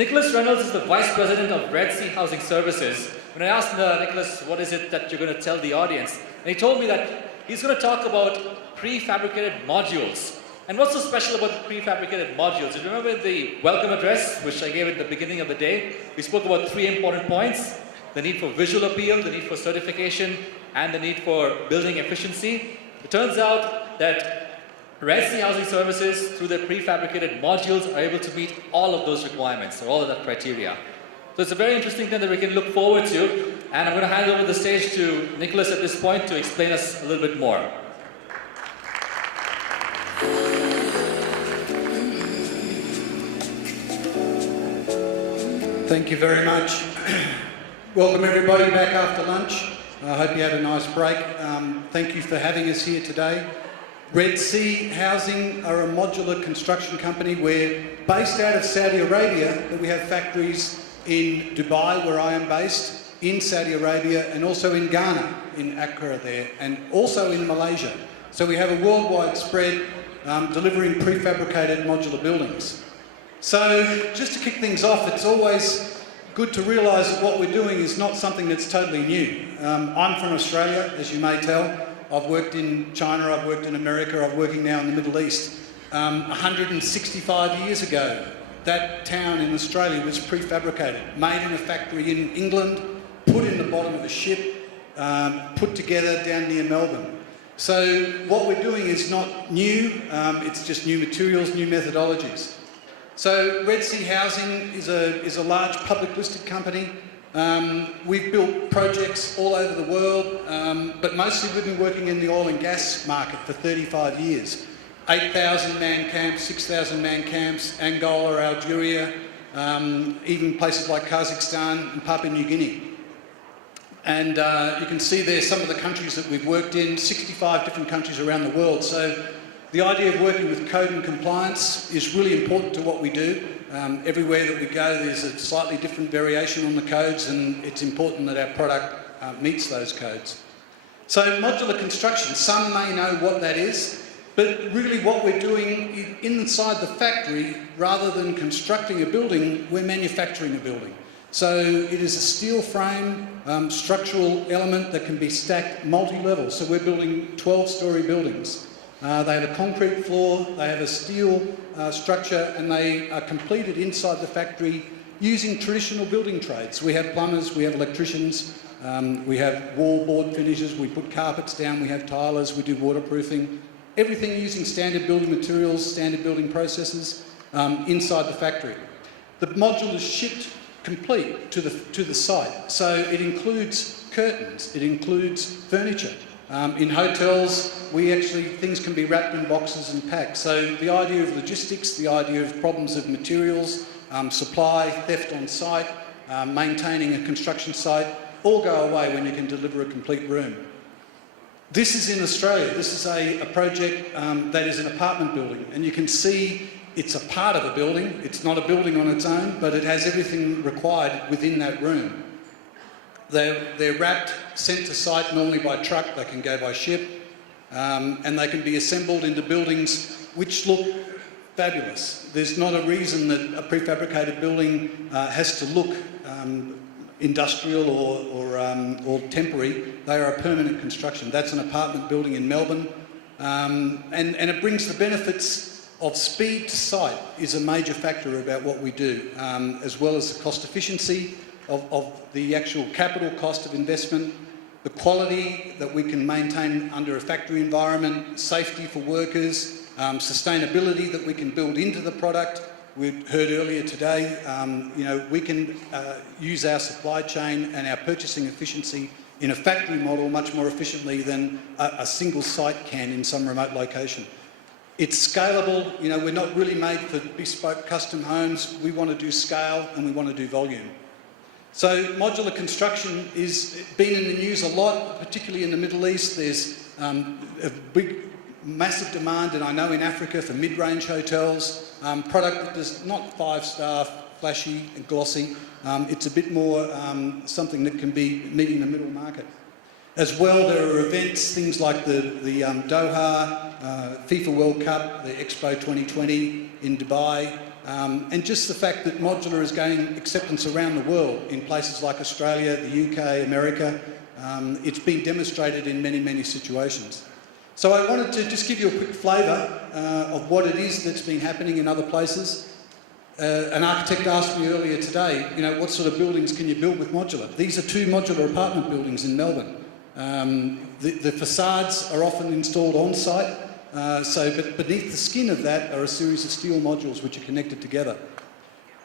Nicholas Reynolds is the Vice President of Red Sea Housing Services. When I asked Nicholas, what is it that you're going to tell the audience? And he told me that he's going to talk about prefabricated modules. And what's so special about the prefabricated modules? If you remember the welcome address, which I gave at the beginning of the day, we spoke about 3 important points: the need for visual appeal, the need for certification, and the need for building efficiency. It turns out that Red Sea Housing Services, through their prefabricated modules, are able to meet all of those requirements, or all of that criteria. So it's a very interesting thing that we can look forward to, and I'm going to hand over the stage to Nicholas at this point to explain us a little bit more. Thank you very much. Welcome everybody back after lunch. I hope you had a nice break. Thank you for having us here today. Red Sea Housing are a modular construction company. We're based out of Saudi Arabia, but we have factories in Dubai, where I am based, in Saudi Arabia, and also in Ghana, in Accra there, and also in Malaysia. So we have a worldwide spread delivering prefabricated modular buildings. So just to kick things off, it's always good to realise that what we're doing is not something that's totally new. I'm from Australia, as you may tell. I've worked in China, I've worked in America, I'm working now in the Middle East. 165 years ago, that town in Australia was prefabricated, made in a factory in England, put in the bottom of a ship, put together down near Melbourne. So what we're doing is not new, it's just new materials, new methodologies. So Red Sea Housing is a large public listed company. We've built projects all over the world, but mostly we've been working in the oil and gas market for 35 years. 8,000 man camps, 6,000 man camps, Angola, Algeria, even places like Kazakhstan and Papua New Guinea. And you can see there some of the countries that we've worked in, 65 different countries around the world. So the idea of working with code and compliance is really important to what we do. Everywhere that we go, there's a slightly different variation on the codes, and it's important that our product meets those codes. So modular construction, some may know what that is, but really what we're doing inside the factory, rather than constructing a building, we're manufacturing a building. So it is a steel frame, structural element that can be stacked multi-level. So we're building 12-storey buildings. They have a concrete floor, they have a steel structure, and they are completed inside the factory using traditional building trades. We have plumbers, we have electricians, we have wall board finishes, we put carpets down, we have tilers, we do waterproofing. Everything using standard building materials, standard building processes inside the factory. The module is shipped complete to the site. So it includes curtains, it includes furniture. In hotels, things can be wrapped in boxes and packed. So the idea of logistics, the idea of problems of materials, supply, theft on site, maintaining a construction site, all go away when you can deliver a complete room. This is in Australia. This is a project that is an apartment building, and you can see it's a part of a building. It's not a building on its own, but it has everything required within that room. They're wrapped, sent to site normally by truck, they can go by ship, and they can be assembled into buildings which look fabulous. There's not a reason that a prefabricated building has to look industrial or temporary. They are a permanent construction. That's an apartment building in Melbourne, and it brings the benefits of speed to site is a major factor about what we do, as well as the cost efficiency of the actual capital cost of investment, the quality that we can maintain under a factory environment, safety for workers, sustainability that we can build into the product. We heard earlier today, we can use our supply chain and our purchasing efficiency in a factory model much more efficiently than a single site can in some remote location. It's scalable. We're not really made for bespoke custom homes. We want to do scale and we want to do volume. So modular construction has been in the news a lot, particularly in the Middle East. There's a massive demand, and I know in Africa, for mid-range hotels, product that is not 5-star, flashy and glossy. It's a bit more something that can be meeting the middle market. As well, there are events, things like the Doha, FIFA World Cup, the Expo 2020 in Dubai, and just the fact that modular is gaining acceptance around the world in places like Australia, the UK, America. It's been demonstrated in many, many situations. So I wanted to just give you a quick flavour of what it is that's been happening in other places. An architect asked me earlier today, what sort of buildings can you build with modular? These are 2 modular apartment buildings in Melbourne. The facades are often installed on site, but beneath the skin of that are a series of steel modules which are connected together.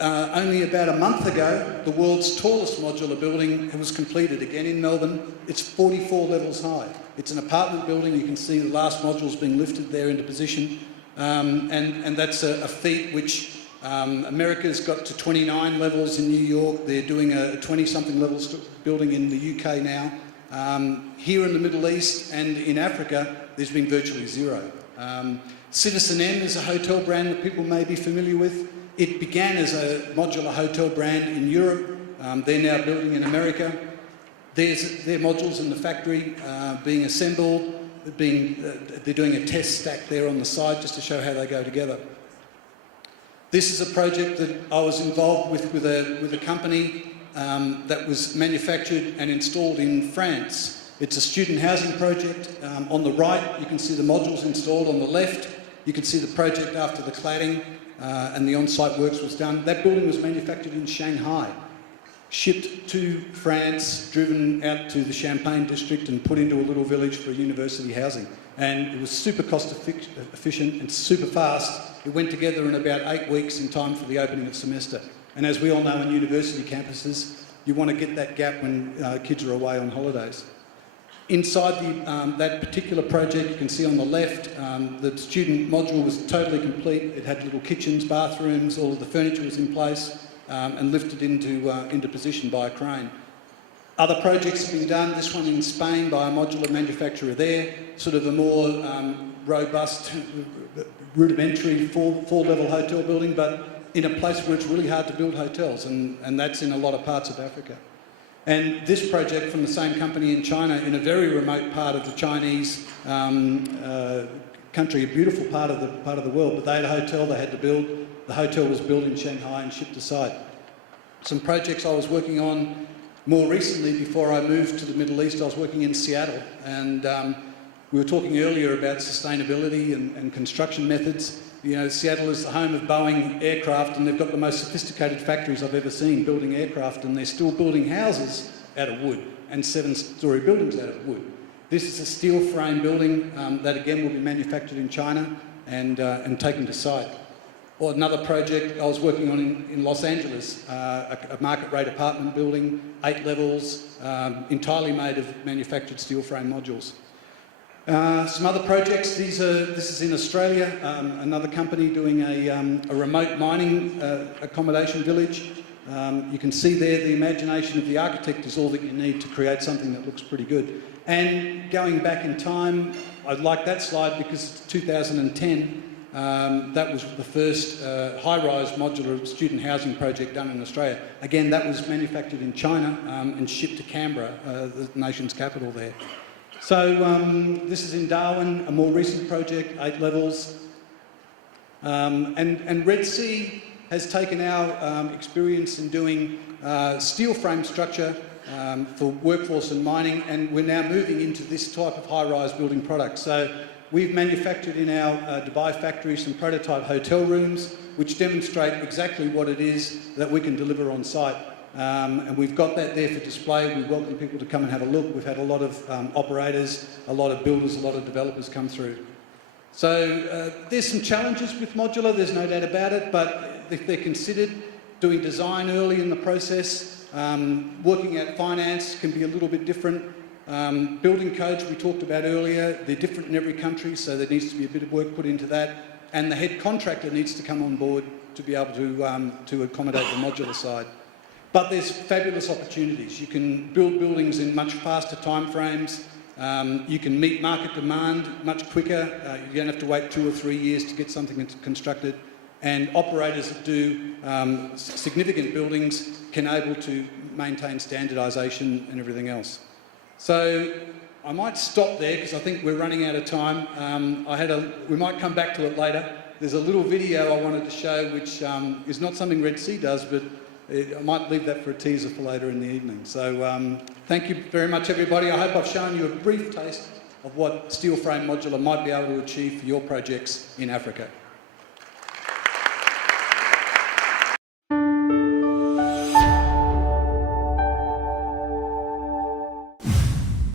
Only about a month ago, the world's tallest modular building was completed, again in Melbourne. It's 44 levels high. It's an apartment building. You can see the last modules being lifted there into position. And that's a feat which America's got to 29 levels in New York. They're doing a 20-something levels building in the UK now. Here in the Middle East and in Africa, there's been virtually 0. Citizen M is a hotel brand that people may be familiar with. It began as a modular hotel brand in Europe. They're now building in America. There's their modules in the factory being assembled. They're doing a test stack there on the side just to show how they go together. This is a project that I was involved with a company that was manufactured and installed in France. It's a student housing project. On the right, you can see the modules installed. On the left, you can see the project after the cladding and the on-site works was done. That building was manufactured in Shanghai, shipped to France, driven out to the Champagne district and put into a little village for university housing. And it was super cost efficient and super fast. It went together in about 8 weeks in time for the opening of semester. And as we all know in university campuses, you want to get that gap when kids are away on holidays. Inside that particular project, you can see on the left, the student module was totally complete. It had little kitchens, bathrooms, all of the furniture was in place and lifted into position by a crane. Other projects have been done, this one in Spain by a modular manufacturer there, sort of a more robust, rudimentary four-level hotel building, but in a place where it's really hard to build hotels, and that's in a lot of parts of Africa. And this project from the same company in China, in a very remote part of the Chinese country, a beautiful part of the world, but they had a hotel they had to build. The hotel was built in Shanghai and shipped to site. Some projects I was working on more recently, before I moved to the Middle East, I was working in Seattle, and we were talking earlier about sustainability and construction methods. Seattle is the home of Boeing aircraft, and they've got the most sophisticated factories I've ever seen building aircraft, and they're still building houses out of wood and 7-storey buildings out of wood. This is a steel frame building that again will be manufactured in China and taken to site. Or another project I was working on in Los Angeles, a market rate apartment building, 8 levels, entirely made of manufactured steel frame modules. Some other projects, this is in Australia, another company doing a remote mining accommodation village. You can see there the imagination of the architect is all that you need to create something that looks pretty good. And going back in time, I like that slide because it's 2010. That was the first high-rise modular student housing project done in Australia. Again, that was manufactured in China and shipped to Canberra, the nation's capital there. So this is in Darwin, a more recent project, 8 levels. And Red Sea has taken our experience in doing steel frame structure for workforce and mining, and we're now moving into this type of high-rise building product. So we've manufactured in our Dubai factory some prototype hotel rooms which demonstrate exactly what it is that we can deliver on site. And we've got that there for display. We welcome people to come and have a look. We've had a lot of operators, a lot of builders, a lot of developers come through. So there's some challenges with modular, there's no doubt about it, but if they're considered, doing design early in the process, working out finance can be a little bit different. Building codes we talked about earlier, they're different in every country, so there needs to be a bit of work put into that. And the head contractor needs to come on board to be able to accommodate the modular side. But there's fabulous opportunities. You can build buildings in much faster timeframes. You can meet market demand much quicker. You don't have to wait 2 or 3 years to get something constructed. And operators that do significant buildings can able to maintain standardisation and everything else. So I might stop there because I think we're running out of time. We might come back to it later. there's a little video I wanted to show which is not something Red Sea does, but I might leave that for a teaser for later in the evening. So thank you very much, everybody. I hope I've shown you a brief taste of what steel frame modular might be able to achieve for your projects in Africa.